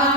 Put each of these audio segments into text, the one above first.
द्यावा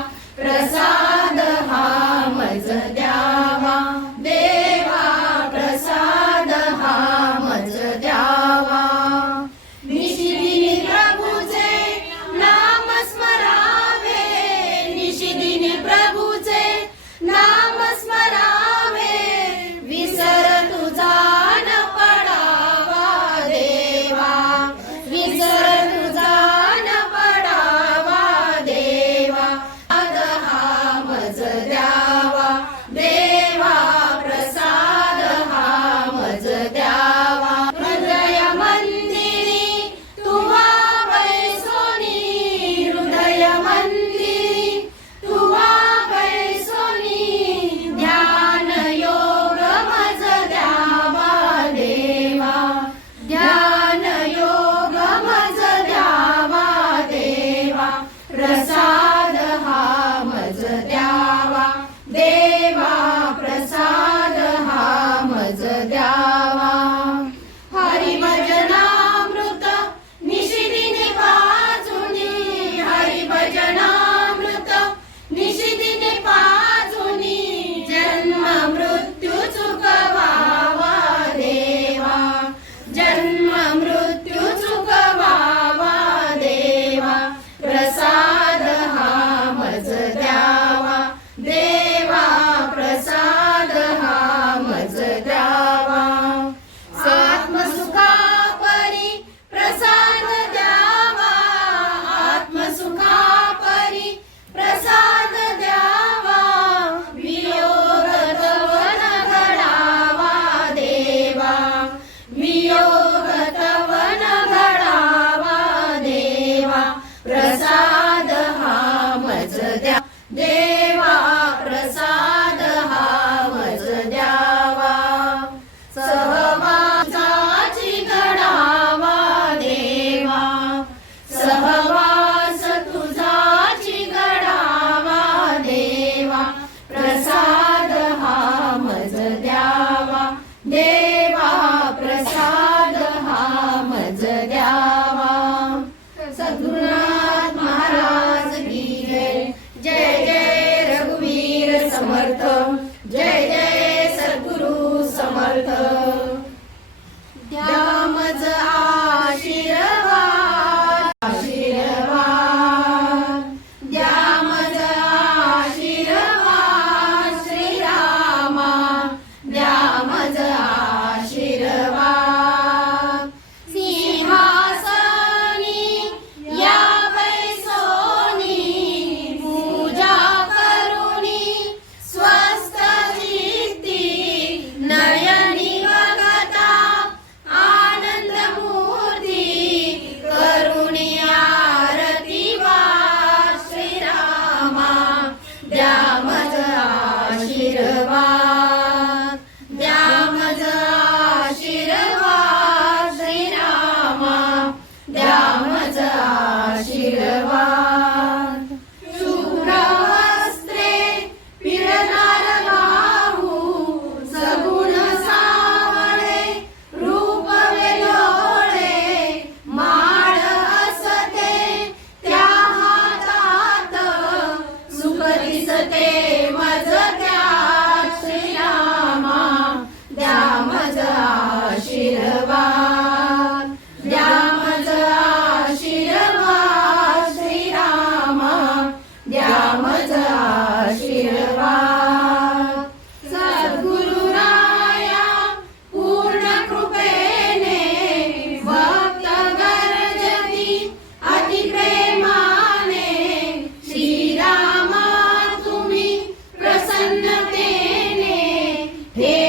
Yeah.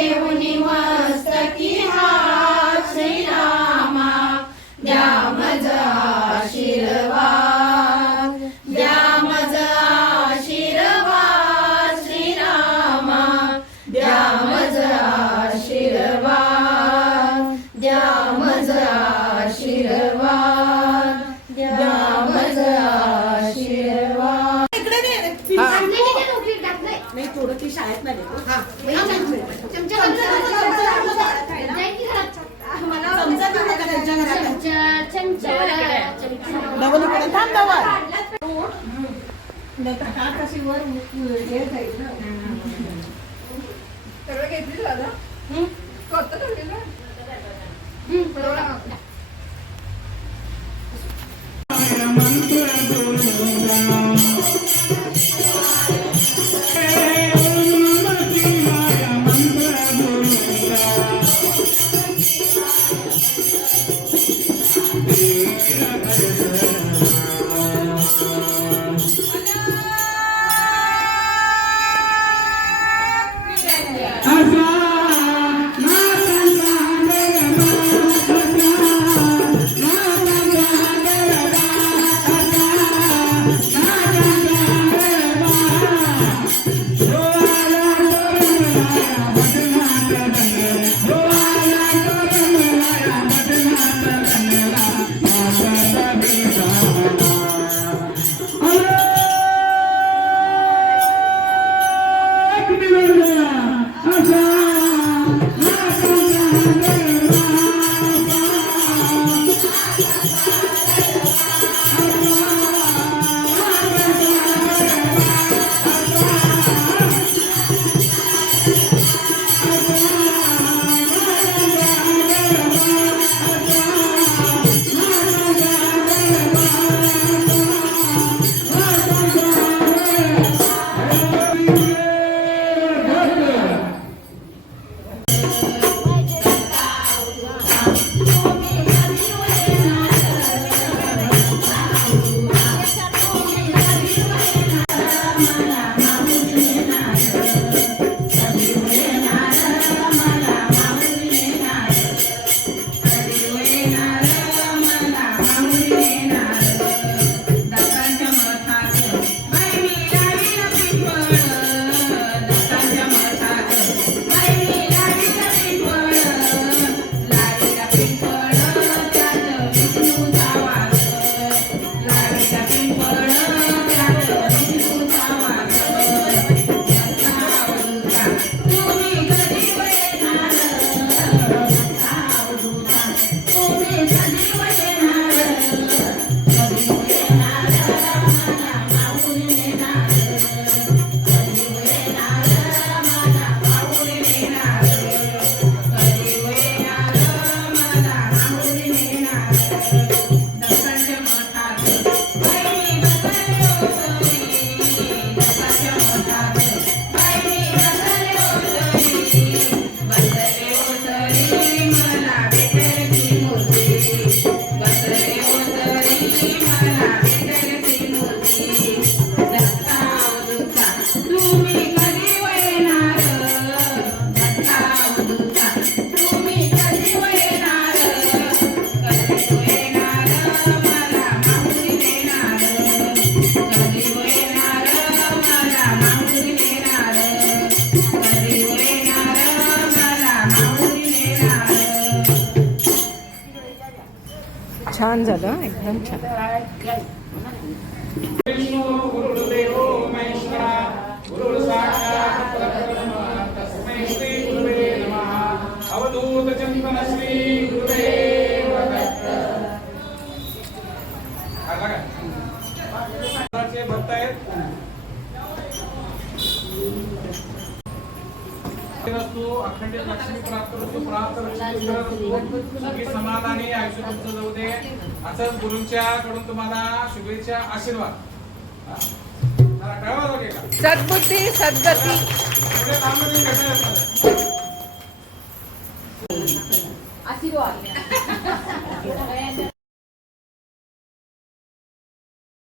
ना. सगळं घेतली दादा? छान झालं एकदम छान. अखंड लक्ष्मी प्राप्त होतो प्राप्त लक्ष्मी समाधानी आयुष्य तुमचं जाऊ दे असंच गुरुंच्या कडून तुम्हाला शुभेच्छा आशीर्वाद सद्बुद्धी सद्गती. आशीर्वाद.